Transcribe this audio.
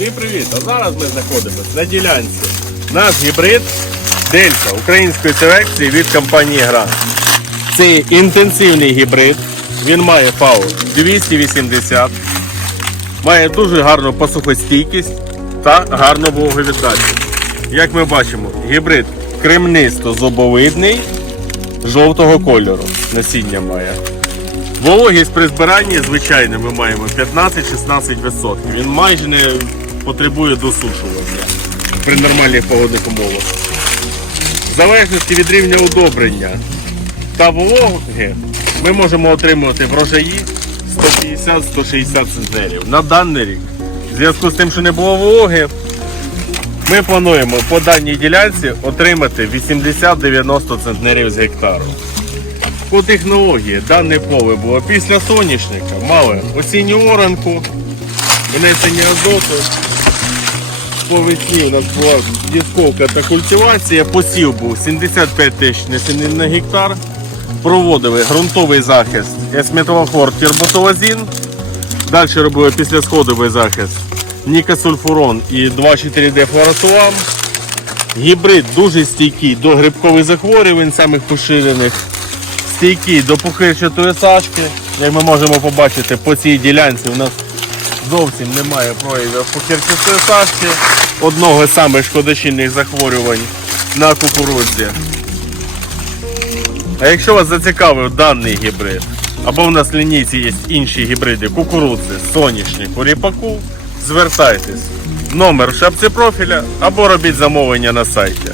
Всім привіт! А зараз ми знаходимося на ділянці. Наш гібрид Дельта української селекції від компанії Гран. Це інтенсивний гібрид. Він має ФАУ 280, має дуже гарну посухостійкість та гарну вологовіддачу. Як ми бачимо, гібрид кремнисто-зобовидний жовтого кольору. Насіння має. Вологість при збиранні, звичайно, ми маємо 15-16%. Він майже не потребує досушування при нормальних погодних умовах. В залежності від рівня удобрення та вологи ми можемо отримувати врожаї 150-160 центнерів. На даний рік, в зв'язку з тим, що не було вологи, ми плануємо по даній ділянці отримати 80-90 центнерів з гектару. По технології дане поле було після соняшника, мали осінню оранку, внесення азоту. По весні у нас була дісковка та культивація, посів був 75 тисяч насінин на гектар. Проводили ґрунтовий захист есметалофор тірботолазін. Далі робили післясходовий захист нікосульфурон і 2,4D флорасуам. Гібрид дуже стійкий до грибкових захворювань, самих поширених стійкий до пухирчатої сашки. Як ми можемо побачити, по цій ділянці у нас зовсім немає проявів пухирчатої сашки, одного з самих шкодочинних захворювань на кукурудзі. А якщо вас зацікавив даний гібрид, або в нас в лінійці є інші гібриди кукурудзи, соняшнику, ріпаку, звертайтесь. Номер в шапці профіля або робіть замовлення на сайті.